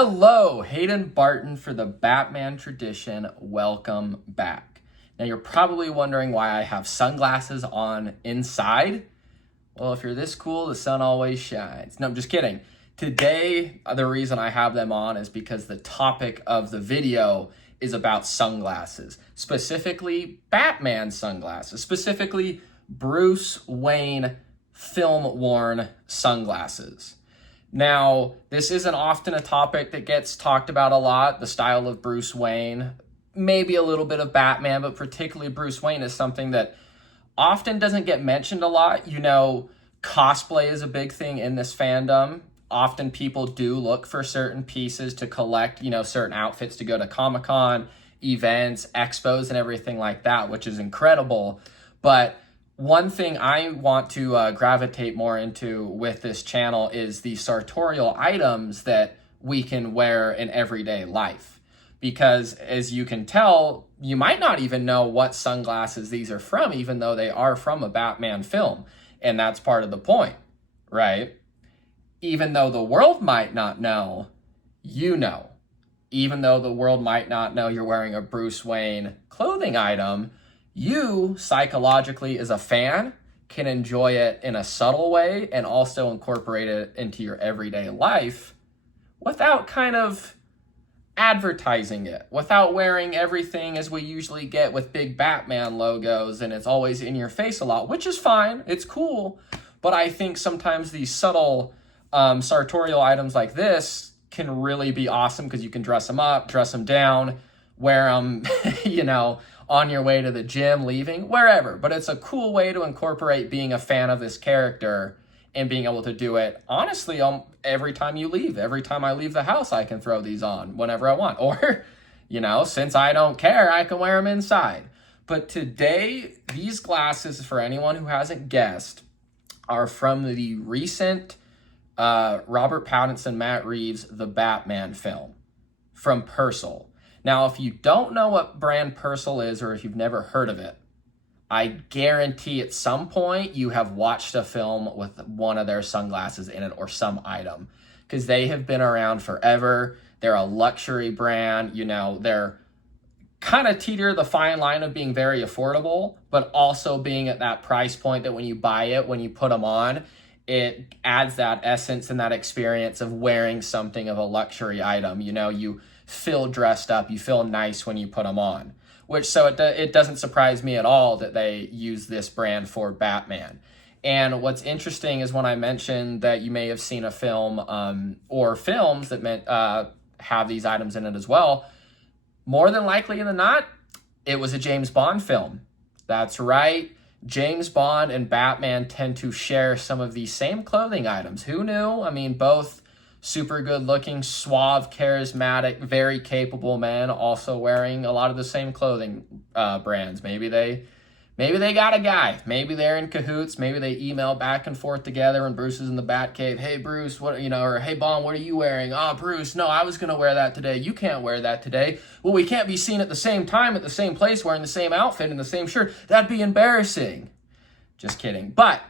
Hello, Hayden Barton for the Batman tradition. Welcome back. Now you're probably wondering why I have sunglasses on inside. Well, if you're this cool, the sun always shines. No, I'm just kidding. Today, the reason I have them on is because the topic of the video is about sunglasses, specifically Batman sunglasses, specifically Bruce Wayne film-worn sunglasses. Now, this isn't often a topic that gets talked about a lot, the style of Bruce Wayne, maybe a little bit of Batman, but particularly Bruce Wayne is something that often doesn't get mentioned a lot. Cosplay is a big thing in this fandom. Often people do look for certain pieces to collect, certain outfits to go to Comic-Con, events, expos, and everything like that, which is incredible. But one thing I want to gravitate more into with this channel is the sartorial items that we can wear in everyday life. Because as you can tell, you might not even know what sunglasses these are from, even though they are from a Batman film. And that's part of the point, right? Even though the world might not know, you know. Even though the world might not know you're wearing a Bruce Wayne clothing item, you, psychologically, as a fan, can enjoy it in a subtle way and also incorporate it into your everyday life without kind of advertising it, without wearing everything as we usually get with big Batman logos and it's always in your face a lot, which is fine, it's cool, but I think sometimes these subtle sartorial items like this can really be awesome because you can dress them up, dress them down, wear them, on your way to the gym, leaving, wherever. But it's a cool way to incorporate being a fan of this character and being able to do it, honestly, every time you leave. Every time I leave the house, I can throw these on whenever I want. Or, since I don't care, I can wear them inside. But today, these glasses, for anyone who hasn't guessed, are from the recent Robert Pattinson, Matt Reeves, The Batman film from Persol. Now, if you don't know what brand Persol is, or if you've never heard of it, I guarantee at some point you have watched a film with one of their sunglasses in it or some item, because they have been around forever. They're a luxury brand. They're kind of teeter the fine line of being very affordable, but also being at that price point that when you buy it, when you put them on, it adds that essence and that experience of wearing something of a luxury item. You feel dressed up, you feel nice when you put them on. It doesn't surprise me at all that they use this brand for Batman. And what's interesting is when I mentioned that you may have seen a film or films that have these items in it as well, more than likely than not, it was a James Bond film. That's right. James Bond and Batman tend to share some of these same clothing items. Who knew? Both super good looking, suave, charismatic, very capable men also wearing a lot of the same clothing brands. Maybe they got a guy. Maybe they're in cahoots. Maybe they email back and forth together and Bruce is in the Batcave. Hey, Bruce, or hey, Bond, what are you wearing? Oh, Bruce, no, I was going to wear that today. You can't wear that today. Well, we can't be seen at the same time at the same place wearing the same outfit and the same shirt. That'd be embarrassing. Just kidding. But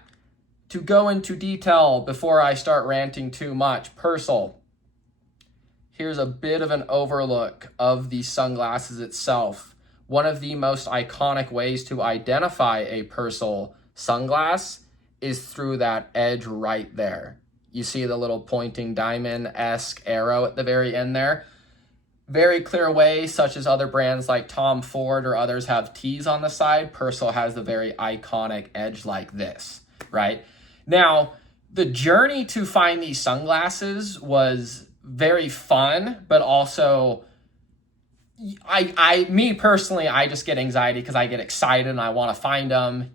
to go into detail before I start ranting too much, Persol. Here's a bit of an overlook of the sunglasses itself. One of the most iconic ways to identify a Persol sunglass is through that edge right there. You see the little pointing diamond-esque arrow at the very end there? Very clear way, such as other brands like Tom Ford or others have T's on the side. Persol has the very iconic edge like this, right? Now, the journey to find these sunglasses was very fun, but also, me personally, I just get anxiety because I get excited and I want to find them.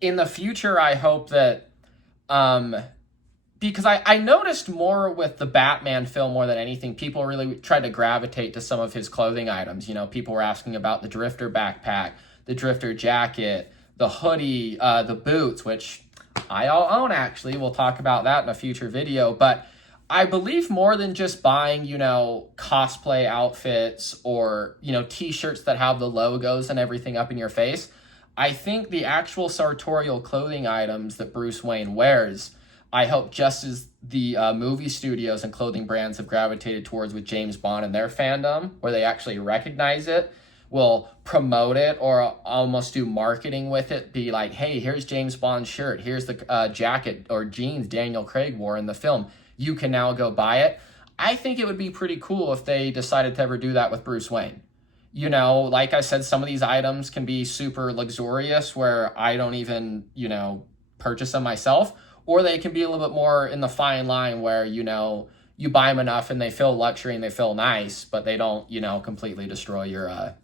In the future, I hope that, because I noticed more with the Batman film more than anything, people really tried to gravitate to some of his clothing items. People were asking about the Drifter backpack, the Drifter jacket, the hoodie, the boots, which I all own, actually. We'll talk about that in a future video. But I believe more than just buying, cosplay outfits or, t-shirts that have the logos and everything up in your face, I think the actual sartorial clothing items that Bruce Wayne wears I hope just as the movie studios and clothing brands have gravitated towards with James Bond and their fandom, where they actually recognize it, will promote it or almost do marketing with it, be like, hey, here's James Bond's shirt, here's the jacket or jeans Daniel Craig wore in the film, you can now go buy it. I think it would be pretty cool if they decided to ever do that with Bruce Wayne. You know, like I said, some of these items can be super luxurious where I don't even, you know, purchase them myself, or they can be a little bit more in the fine line where, you know, you buy them enough and they feel luxury and they feel nice, but they don't, you know, completely destroy your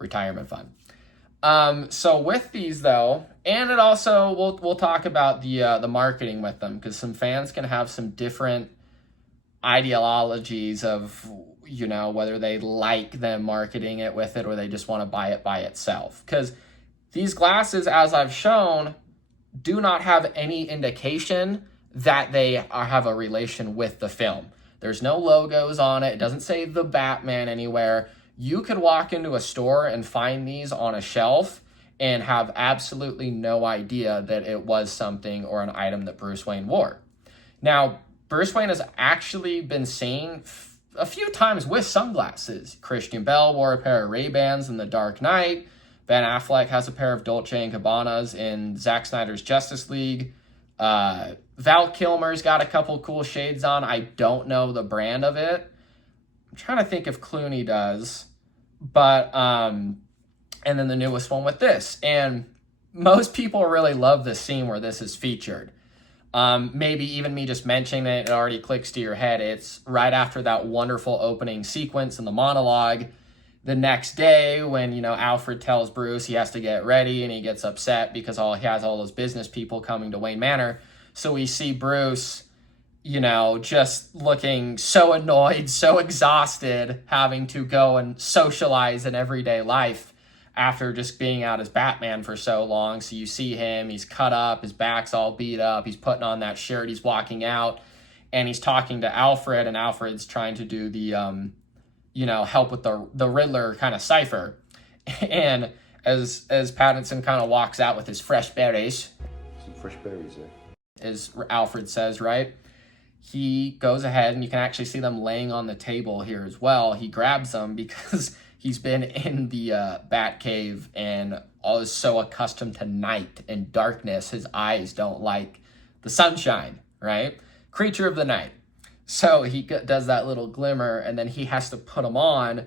retirement fund. So with these though, and it also, we'll talk about the marketing with them, because some fans can have some different ideologies of, you know, whether they like them marketing it with it or they just want to buy it by itself. Because these glasses, as I've shown, do not have any indication that they have a relation with the film. There's no logos on it. It doesn't say the Batman anywhere. You could walk into a store and find these on a shelf and have absolutely no idea that it was something or an item that Bruce Wayne wore. Now, Bruce Wayne has actually been seen a few times with sunglasses. Christian Bale wore a pair of Ray-Bans in The Dark Knight. Ben Affleck has a pair of Dolce & Gabbanas in Zack Snyder's Justice League. Val Kilmer's got a couple cool shades on. I don't know the brand of it. I'm trying to think if Clooney does. But, and then the newest one with this. And most people really love this scene where this is featured. Maybe even me just mentioning it already clicks to your head. It's right after that wonderful opening sequence in the monologue. The next day when, you know, Alfred tells Bruce he has to get ready and he gets upset because he has all those business people coming to Wayne Manor. So we see Bruce, you know, just looking so annoyed, so exhausted, having to go and socialize in everyday life after just being out as Batman for so long. So you see him, he's cut up, his back's all beat up, he's putting on that shirt, he's walking out, and he's talking to Alfred, and Alfred's trying to do the, you know, help with the Riddler kind of cipher. And as Pattinson kind of walks out with his fresh berries. Some fresh berries, yeah. As Alfred says, right? He goes ahead, and you can actually see them laying on the table here as well. He grabs them because he's been in the Batcave and is so accustomed to night and darkness, his eyes don't like the sunshine, right? Creature of the night. So he does that little glimmer, and then he has to put them on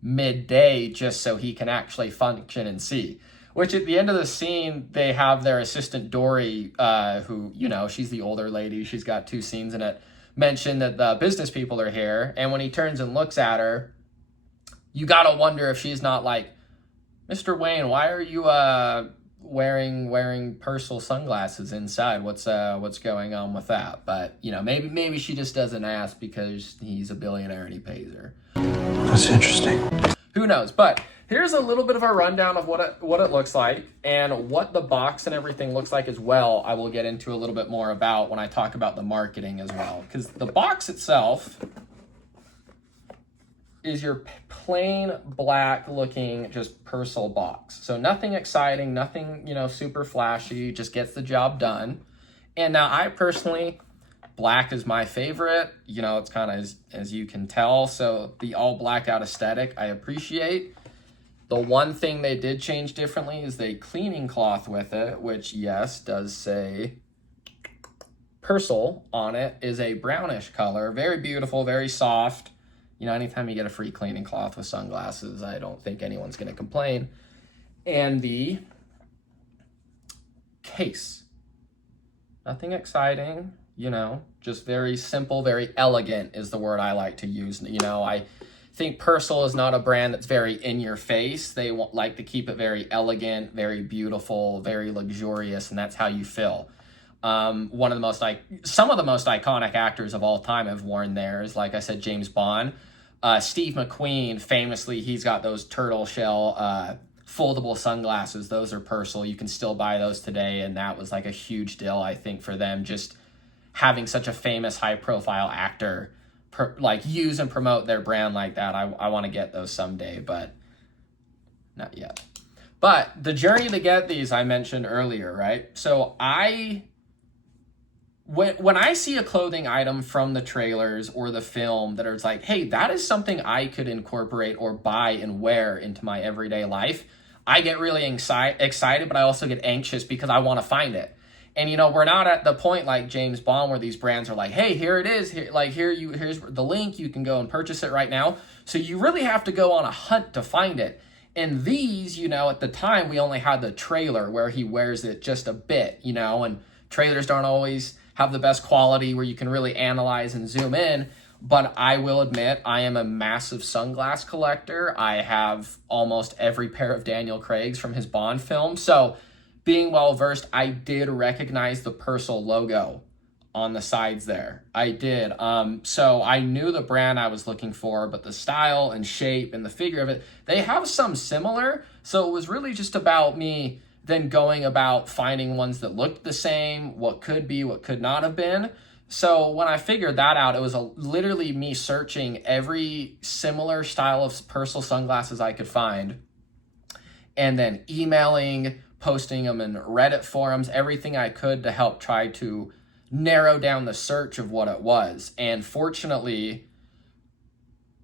midday just so he can actually function and see. Which at the end of the scene, they have their assistant Dory, who, you know, she's the older lady. She's got 2 scenes in it. Mention that the business people are here, and when he turns and looks at her, you gotta wonder if she's not like, Mr. Wayne, why are you wearing Persol sunglasses inside? What's going on with that? But, you know, maybe she just doesn't ask because he's a billionaire and he pays her. That's interesting. Who knows? But here's a little bit of a rundown of what it looks like and what the box and everything looks like as well. I will get into a little bit more about when I talk about the marketing as well, because the box itself is your plain black looking just Persol box. So nothing exciting, nothing, you know, super flashy, just gets the job done. And now I personally, black is my favorite. You know, it's kind of as you can tell. So the all blacked out aesthetic, I appreciate. The one thing they did change differently is the cleaning cloth with it, which yes, does say Persol on it, is a brownish color. Very beautiful, very soft. You know, anytime you get a free cleaning cloth with sunglasses, I don't think anyone's going to complain. And the case. Nothing exciting, you know, just very simple, very elegant is the word I like to use. You know, I think Persol is not a brand that's very in your face. They like to keep it very elegant, very beautiful, very luxurious, and that's how you feel. Some of the most iconic actors of all time have worn theirs. Like I said, James Bond. Steve McQueen, famously, he's got those turtle shell foldable sunglasses. Those are Persol. You can still buy those today, and that was like a huge deal, I think, for them, just having such a famous, high-profile actor use and promote their brand like that. I want to get those someday, but not yet. But the journey to get these I mentioned earlier, right? So I when I see a clothing item from the trailers or the film that is like, hey, that is something I could incorporate or buy and wear into my everyday life, I get really excited, but I also get anxious because I want to find it. And we're not at the point like James Bond where these brands are like, hey, here it is, here's the link, you can go and purchase it right now. So you really have to go on a hunt to find it. And these, at the time we only had the trailer where he wears it just a bit, and trailers don't always have the best quality where you can really analyze and zoom in. But I will admit, I am a massive sunglass collector. I have almost every pair of Daniel Craig's from his Bond film. So being well versed, I did recognize the Persol logo on the sides there. I did. So I knew the brand I was looking for, but the style and shape and the figure of it, they have some similar. So it was really just about me then going about finding ones that looked the same, what could be, what could not have been. So when I figured that out, it was literally me searching every similar style of Persol sunglasses I could find, and then emailing, posting them in Reddit forums, everything I could to help try to narrow down the search of what it was. And fortunately,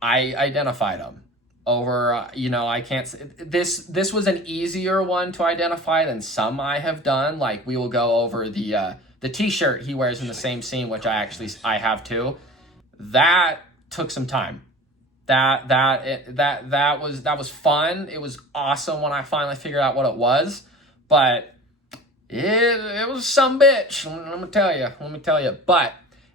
I identified them. I can't say this was an easier one to identify than some I have done. Like we will go over the t-shirt he wears in the same scene, which I have too. That took some time. That was fun. It was awesome when I finally figured out what it was, but it was some bitch. Let me tell you. But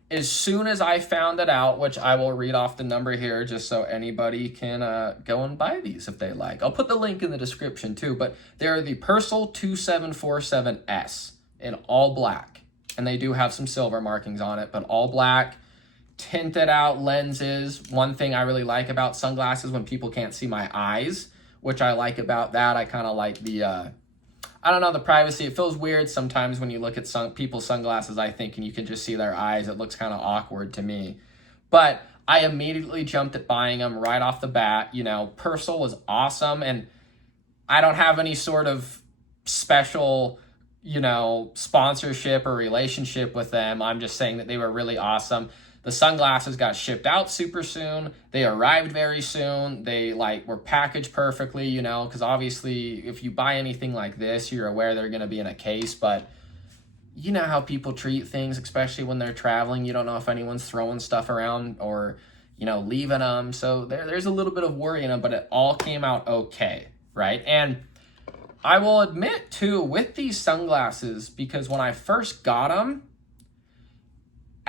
as soon as I found it out, which I will read off the number here just so anybody can go and buy these if they like. I'll put the link in the description too, but they're the Persol 2747S in all black. And they do have some silver markings on it, but all black, tinted out lenses. One thing I really like about sunglasses when people can't see my eyes, which I like about that, I kind of like the the privacy. It feels weird sometimes when you look at people's sunglasses, I think, and you can just see their eyes. It looks kind of awkward to me. But I immediately jumped at buying them right off the bat. Persol was awesome, and I don't have any sort of special, sponsorship or relationship with them. I'm just saying that they were really awesome. The sunglasses got shipped out super soon. They arrived very soon. They were packaged perfectly, because obviously if you buy anything like this, you're aware they're going to be in a case, but you know how people treat things, especially when they're traveling. You don't know if anyone's throwing stuff around or, leaving them. So there's a little bit of worry in them, but it all came out okay, right? And I will admit too, with these sunglasses, because when I first got them,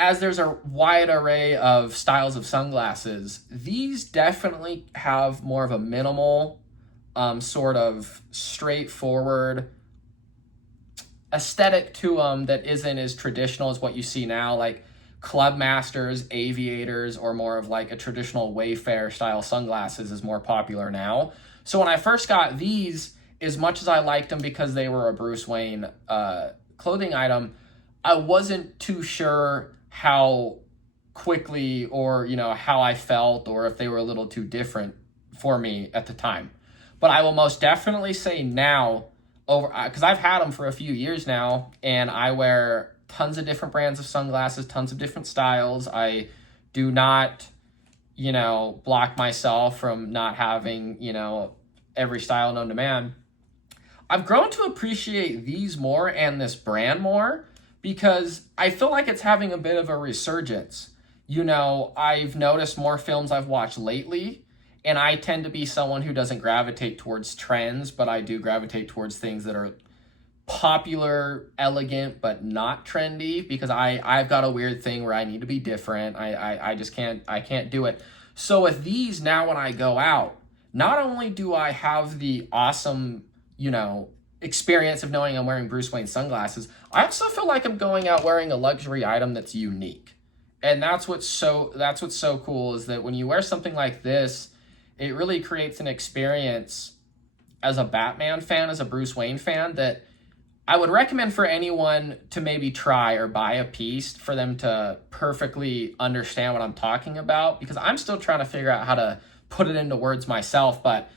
as there's a wide array of styles of sunglasses, these definitely have more of a minimal, sort of straightforward aesthetic to them that isn't as traditional as what you see now, like Clubmasters, Aviators, or more of like a traditional Wayfair style sunglasses is more popular now. So when I first got these, as much as I liked them because they were a Bruce Wayne clothing item, I wasn't too sure how quickly or how I felt, or if they were a little too different for me at the time. But I will most definitely say now, because I've had them for a few years now, and I wear tons of different brands of sunglasses, tons of different styles. I do not block myself from not having every style known to man. I've grown to appreciate these more and this brand more, because I feel like it's having a bit of a resurgence. I've noticed more films I've watched lately, and I tend to be someone who doesn't gravitate towards trends, but I do gravitate towards things that are popular, elegant, but not trendy, because I've got a weird thing where I need to be different. I just can't do it. So with these now, when I go out, not only do I have the awesome, experience of knowing I'm wearing Bruce Wayne sunglasses, I also feel like I'm going out wearing a luxury item that's unique. And that's what's so cool, is that when you wear something like this, it really creates an experience as a Batman fan, as a Bruce Wayne fan, that I would recommend for anyone to maybe try or buy a piece for them to perfectly understand what I'm talking about, because I'm still trying to figure out how to put it into words myself. But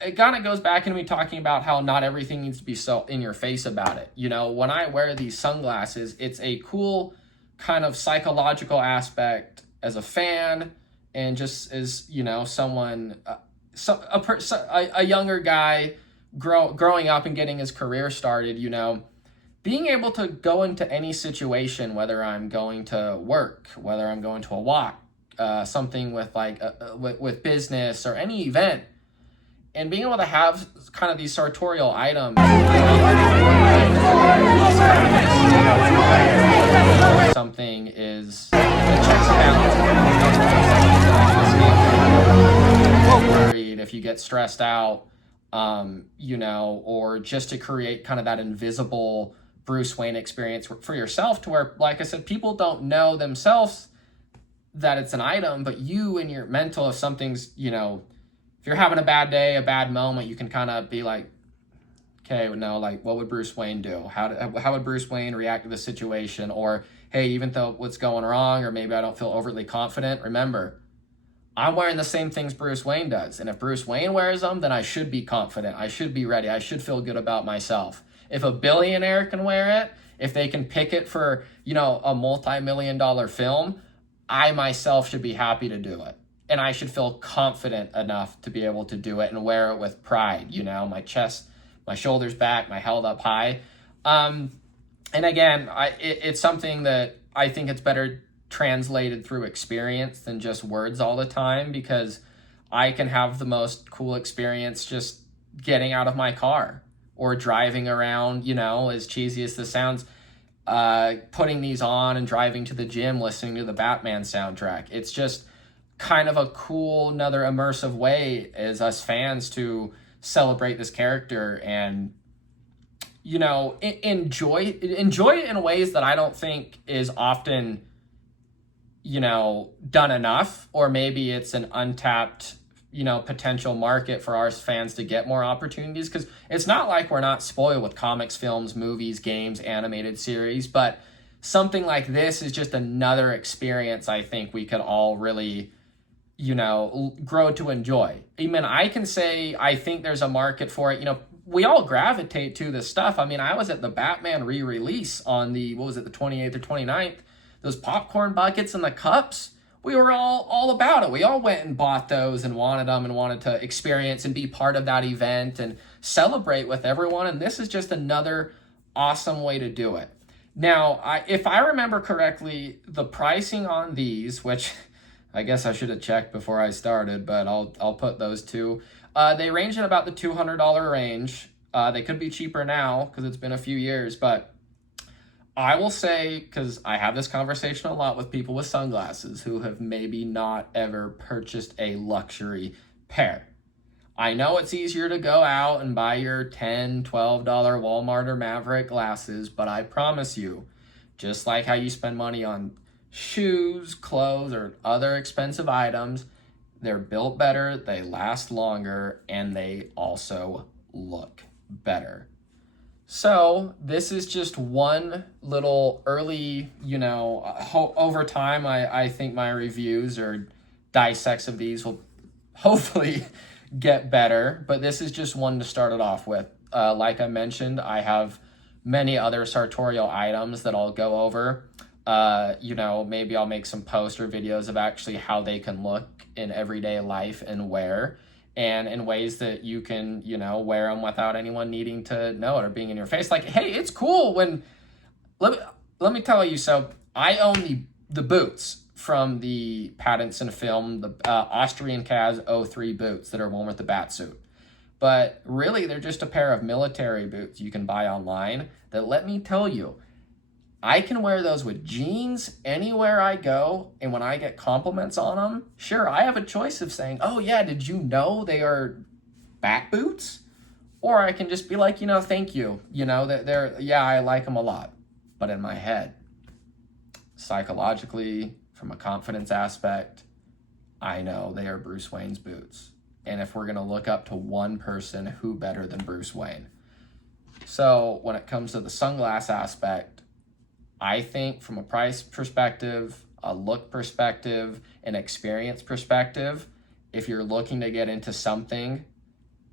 it kind of goes back into me talking about how not everything needs to be so in your face about it. You know, when I wear these sunglasses, it's a cool kind of psychological aspect as a fan, and just as, you know, someone, a younger guy growing up and getting his career started, you know, being able to go into any situation, whether I'm going to work, whether I'm going to a walk, something with like with business or any event, and being able to have kind of these sartorial items, something is that checks and balances. Worried, if you get stressed out, you know, or just to create kind of that invisible Bruce Wayne experience for yourself, to where, like I said, people don't know themselves that it's an item, but you and your mental, if something's, you know, if you're having a bad day, a bad moment, you can kind of be like, okay, no, like, what would Bruce Wayne do? How would Bruce Wayne react to the situation? Or, hey, even though what's going wrong, or maybe I don't feel overly confident, remember, I'm wearing the same things Bruce Wayne does. And if Bruce Wayne wears them, then I should be confident. I should be ready. I should feel good about myself. If a billionaire can wear it, if they can pick it for, you know, a multi-million-dollar film, I myself should be happy to do it. And I should feel confident enough to be able to do it and wear it with pride, you know, my chest, my shoulders back, my held up high. And again, it's something that I think it's better translated through experience than just words all the time, because I can have the most cool experience just getting out of my car or driving around, you know, as cheesy as this sounds, putting these on and driving to the gym, listening to the Batman soundtrack. It's just kind of a cool, another immersive way as us fans to celebrate this character and, you know, enjoy it in ways that I don't think is often, you know, done enough, or maybe it's an untapped, you know, potential market for our fans to get more opportunities, because it's not like we're not spoiled with comics, films, movies, games, animated series, but something like this is just another experience I think we could all really, you know, grow to enjoy. I mean, I can say I think there's a market for it. You know, we all gravitate to this stuff. I mean, I was at the Batman re-release on the, what was it, the 28th or 29th? Those popcorn buckets and the cups, we were all about it. We all went and bought those and wanted them and wanted to experience and be part of that event and celebrate with everyone. And this is just another awesome way to do it. Now, if I remember correctly, the pricing on these, which I guess I should have checked before I started, but I'll put those two. They range in about the $200 range. They could be cheaper now because it's been a few years, but I will say, because I have this conversation a lot with people with sunglasses who have maybe not ever purchased a luxury pair. I know it's easier to go out and buy your $10, $12 Walmart or Maverick glasses, but I promise you, just like how you spend money on shoes, clothes, or other expensive items, they're built better, they last longer, and they also look better. So this is just one little early, you know, over time, I think my reviews or dissects of these will hopefully get better, but this is just one to start it off with. Like I mentioned, I have many other sartorial items that I'll go over. You know, maybe I'll make some posts or videos of actually how they can look in everyday life and wear, and in ways that you can, you know, wear them without anyone needing to know it or being in your face. Like, hey, it's cool when, let me tell you, so I own the boots from the Pattinson film, the Austrian Kaz 03 boots that are worn with the bat suit. But really, they're just a pair of military boots you can buy online that, let me tell you, I can wear those with jeans anywhere I go, and when I get compliments on them, sure, I have a choice of saying, oh yeah, did you know they are bat boots? Or I can just be like, you know, thank you, you know, yeah, I like them a lot. But in my head, psychologically, from a confidence aspect, I know they are Bruce Wayne's boots. And if we're going to look up to one person, who better than Bruce Wayne? So when it comes to the sunglass aspect, I think from a price perspective, a look perspective, an experience perspective, if you're looking to get into something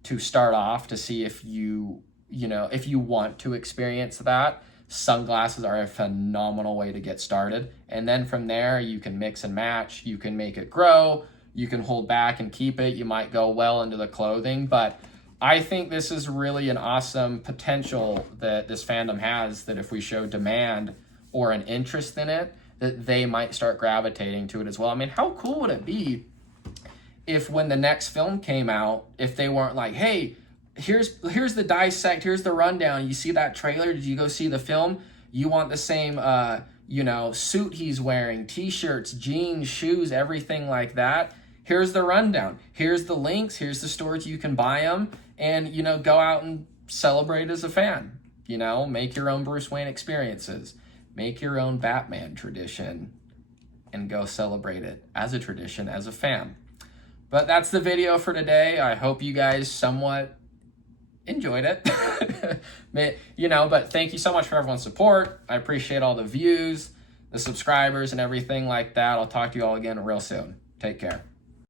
to start off to see if if you want to experience that. Sunglasses are a phenomenal way to get started. And then from there, you can mix and match. You can make it grow. You can hold back and keep it. You might go well into the clothing. But I think this is really an awesome potential that this fandom has, that if we show demand or an interest in it, that they might start gravitating to it as well. I mean, how cool would it be if when the next film came out, if they weren't like, hey, here's the dissect, here's the rundown. You see that trailer? Did you go see the film? You want the same, suit he's wearing, t-shirts, jeans, shoes, everything like that. Here's the rundown. Here's the links. Here's the stores you can buy them, and, go out and celebrate as a fan. Make your own Bruce Wayne experiences. Make your own Batman tradition and go celebrate it as a tradition, as a fan. But that's the video for today. I hope you guys somewhat enjoyed it. But thank you so much for everyone's support. I appreciate all the views, the subscribers, and everything like that. I'll talk to you all again real soon. Take care.